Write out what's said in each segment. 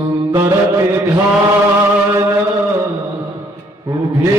सुंदर के ध्यान उभे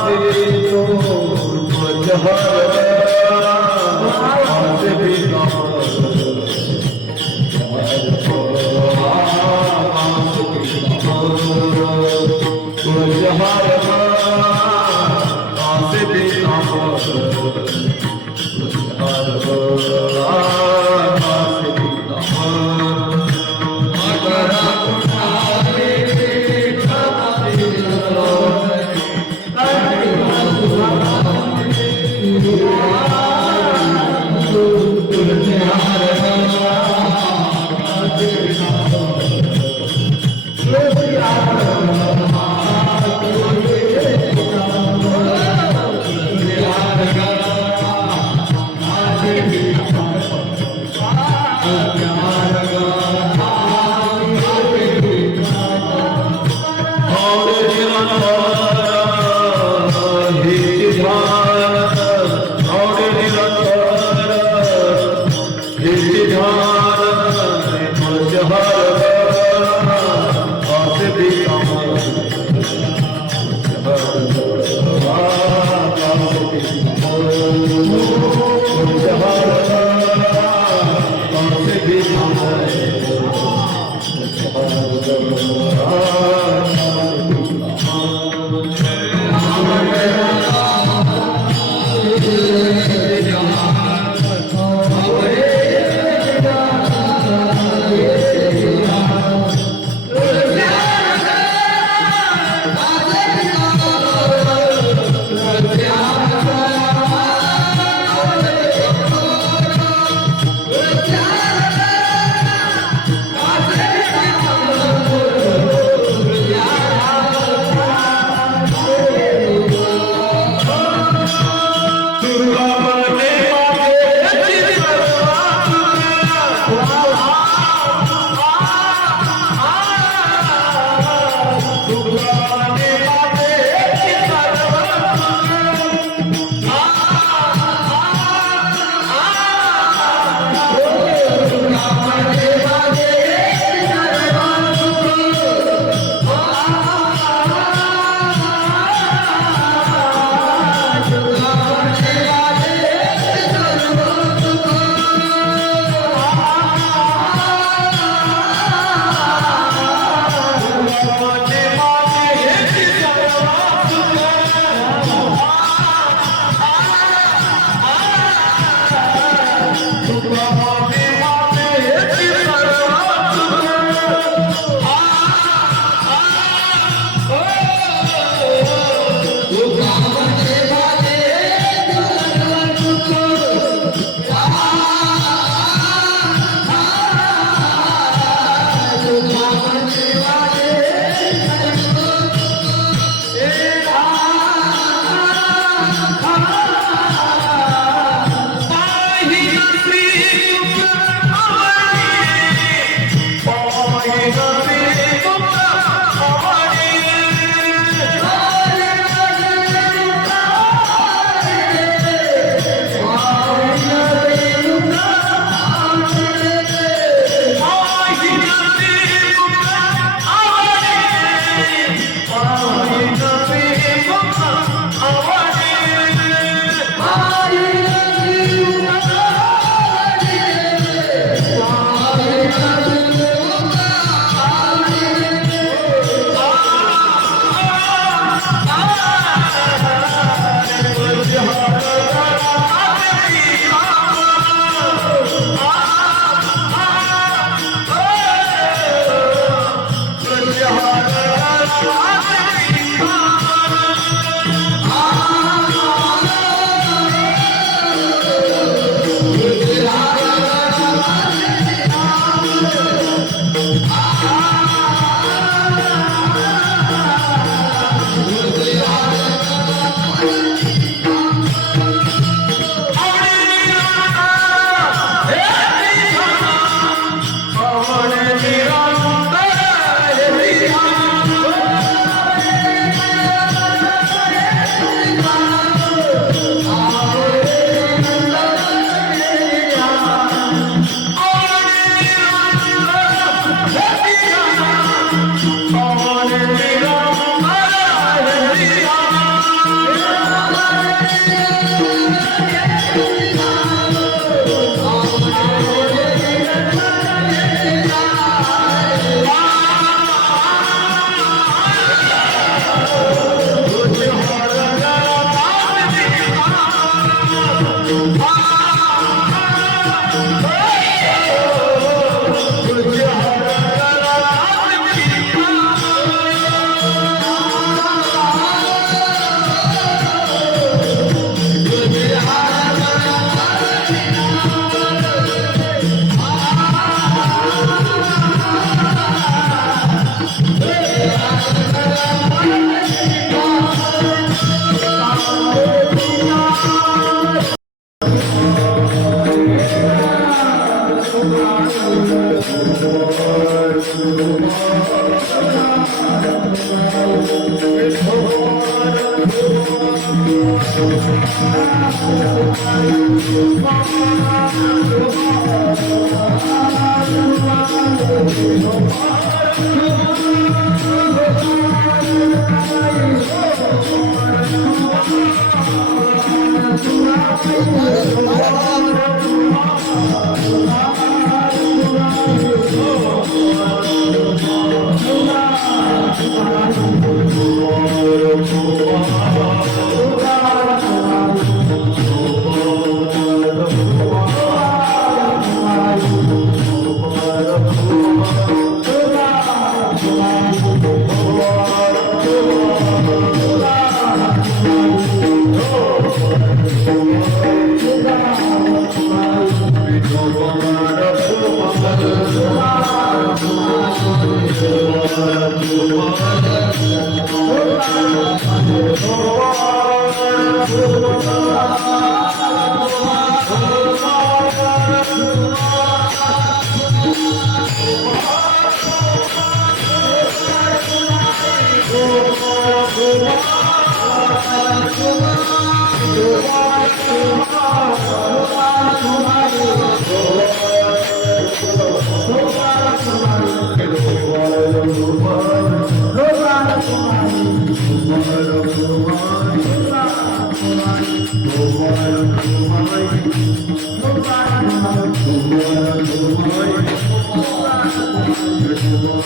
It is so